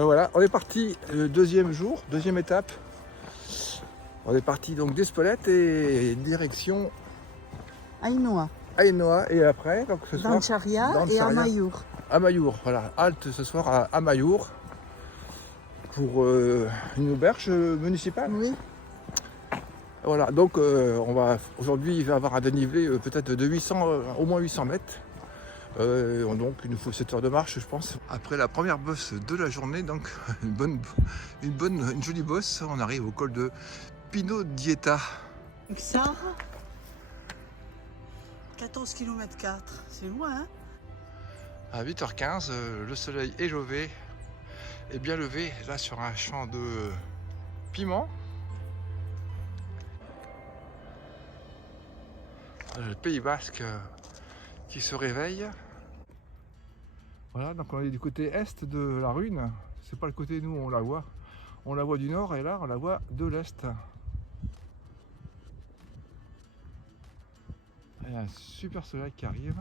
Ben voilà, on est parti le deuxième jour, deuxième étape. On est parti donc d'Espelette et direction Ainhoa, Ainoa et après, donc ce soir, Dancharya et Amayour. Amayour, voilà, halte ce soir à Amayour pour une auberge municipale. Oui. Voilà, donc aujourd'hui il va avoir un dénivelé peut-être de 800, au moins 800 mètres. Donc il nous faut 7 heures de marche je pense. Après la première bosse de la journée, donc une jolie bosse, on arrive au col de Pino Dieta. Xar, 14 km 4, c'est loin hein. À 8h15, le soleil est levé, est bien levé, là sur un champ de piment. Le Pays Basque qui se réveille. Voilà, donc on est du côté est de la Rune. C'est pas le côté nous on la voit. On la voit du nord et là on la voit de l'est. Il y a un super soleil qui arrive.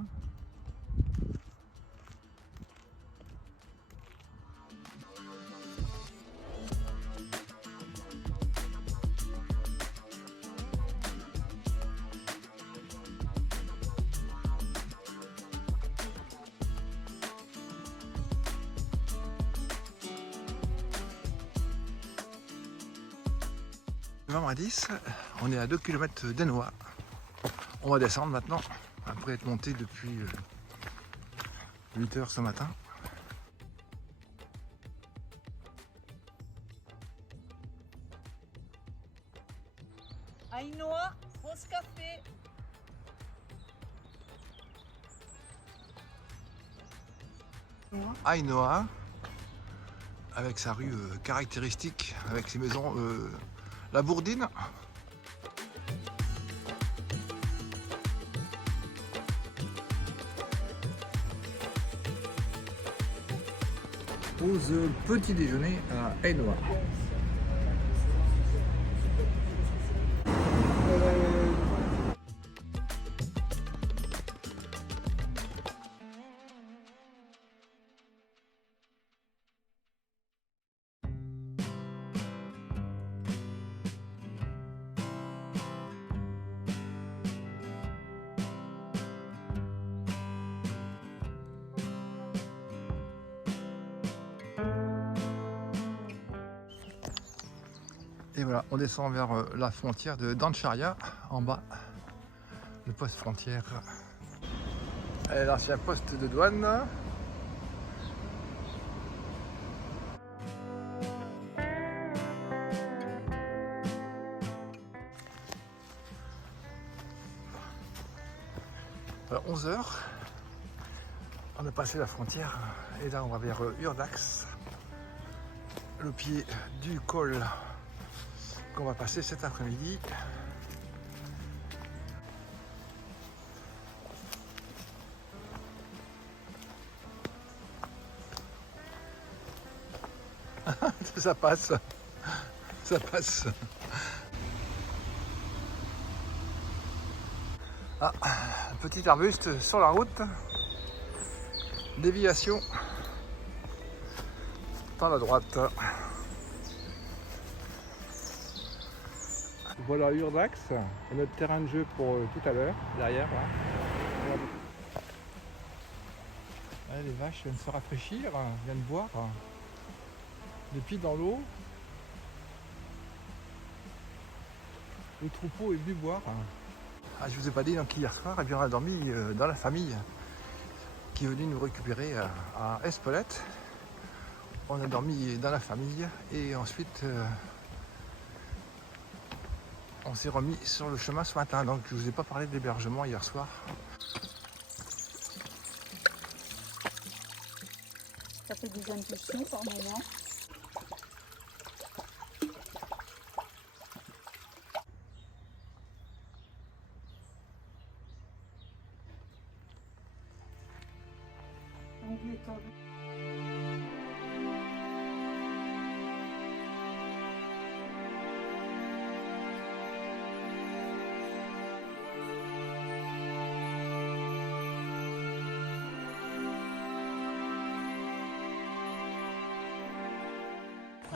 Novembre à 10, on est à 2 km d'Ainoa. On va descendre maintenant, après être monté depuis 8 h ce matin. Ainhoa, pause café. Ainoa, avec sa rue caractéristique, avec ses maisons, la Bourdine. Pause petit déjeuner à Ainoa. Et voilà, on descend vers la frontière de Dancharya, en bas, le poste frontière. L'ancien poste de douane. Alors 11 h, on a passé la frontière et là on va vers Urdax, le pied du col qu'on va passer cet après-midi. Ça passe, ça passe. Ah, un petit arbuste sur la route, déviation dans la droite. Voilà Urdax, notre terrain de jeu pour tout à l'heure, derrière. Là. Là, les vaches viennent se rafraîchir, viennent boire. Les pieds dans l'eau. Le troupeau est venu boire. Ah, je vous ai pas dit, donc hier soir, eh bien, on a dormi dans la famille qui est venue nous récupérer à Espelette. On a dormi dans la famille et ensuite on s'est remis sur le chemin ce matin. Donc je vous ai pas parlé de l'hébergement hier soir. Ça fait des impulsions par moment.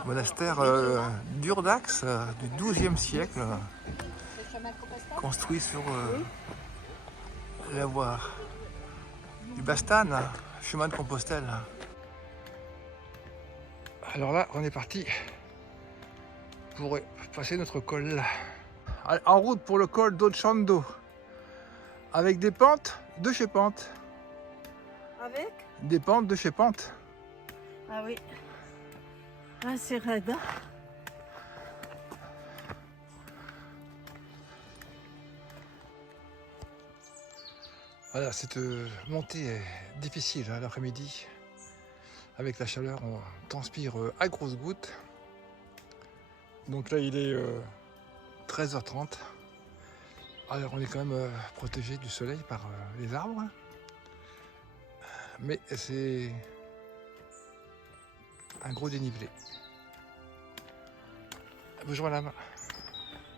Monastère d'Urdax du XIIe siècle, construit sur la voie du Bastane, chemin de Compostelle. Alors là, on est parti pour passer notre col. En route pour le col d'Ocando, avec des pentes de chez pente. Avec? Des pentes de chez pente. Ah oui. Ah, c'est raide. Hein. Voilà, cette montée est difficile hein, l'après-midi. Avec la chaleur, on transpire à grosses gouttes. Donc là, il est 13h30. Alors, on est quand même protégé du soleil par les arbres. Mais c'est un gros dénivelé. Bonjour madame.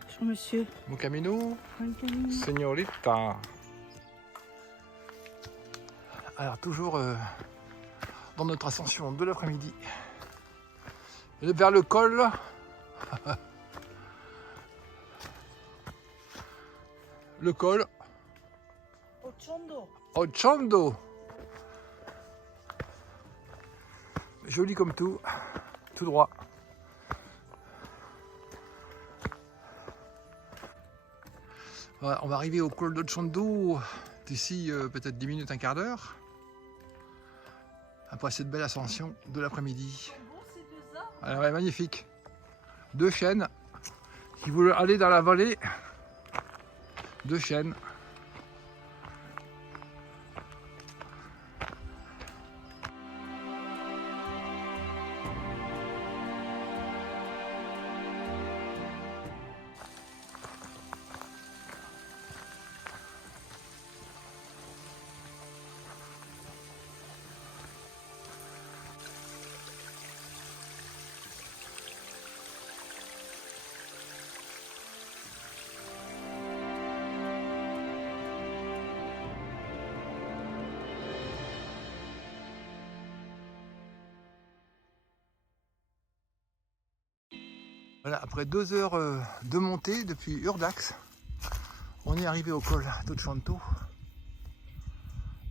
Bonjour monsieur. Mon camino, Bon camino. señorita. Alors, toujours dans notre ascension de l'après-midi. Vers le col. Le col Ocando. Ocando. Joli comme tout droit. Voilà, on va arriver au col d'Ocando d'ici peut-être 10 minutes, un quart d'heure. Après cette belle ascension de l'après-midi. Alors, ouais, magnifique. 2 chênes qui voulaient aller dans la vallée. 2 chênes. Voilà, après 2 heures de montée depuis Urdax, on est arrivé au col d'Ocando.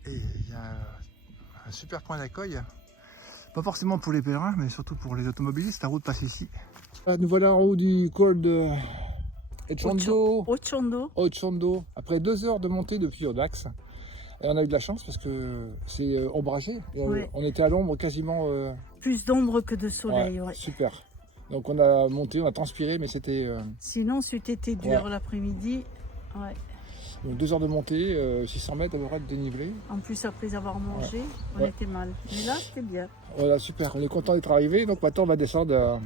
Et il y a un super point d'accueil, pas forcément pour les pèlerins, mais surtout pour les automobilistes. La route passe ici. Nous voilà en haut du col de Ocando. Après 2 heures de montée depuis Urdax. Et on a eu de la chance parce que c'est ombragé. Oui. On était à l'ombre quasiment. Plus d'ombre que de soleil, ouais. Super. Donc on a monté, on a transpiré, mais c'était... Sinon, c'eût été dur l'après-midi. Ouais. Donc 2 heures de montée, 600 mètres à peu près de dénivelé. En plus, après avoir mangé, on était mal. Mais là, c'était bien. Voilà, super. On est content d'être arrivé. Donc maintenant, on va descendre à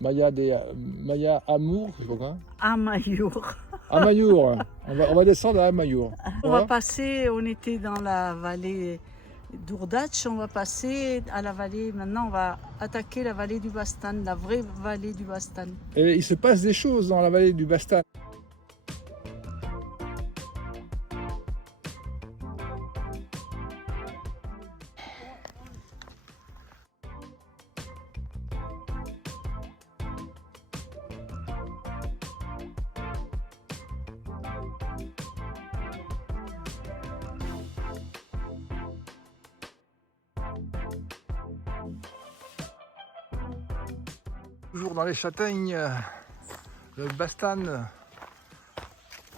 Maya Amour, je sais pas quoi. Amayur. Amayur. On va descendre à Amayur. On va passer, on était dans la vallée d'Urdax, on va passer à la vallée, maintenant on va attaquer la vallée du Bastane, la vraie vallée du Bastane. Et il se passe des choses dans la vallée du Bastane. Toujours dans les châtaignes, le Bastane,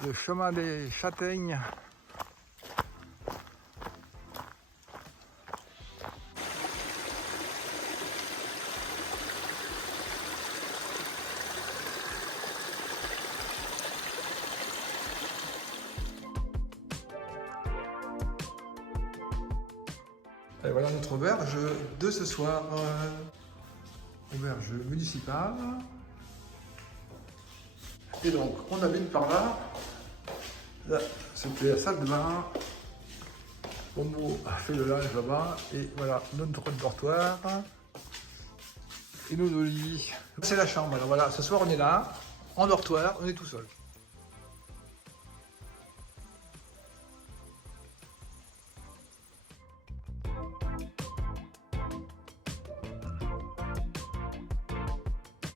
le chemin des châtaignes. Et voilà notre auberge de ce soir. Auberge municipale. Et donc, on habite par là. Là, c'était la salle de bain. Momo a fait le linge là-bas. Et voilà, notre dortoir. Et nos 2 lits. C'est la chambre. Alors voilà, ce soir, on est là, en dortoir, on est tout seul.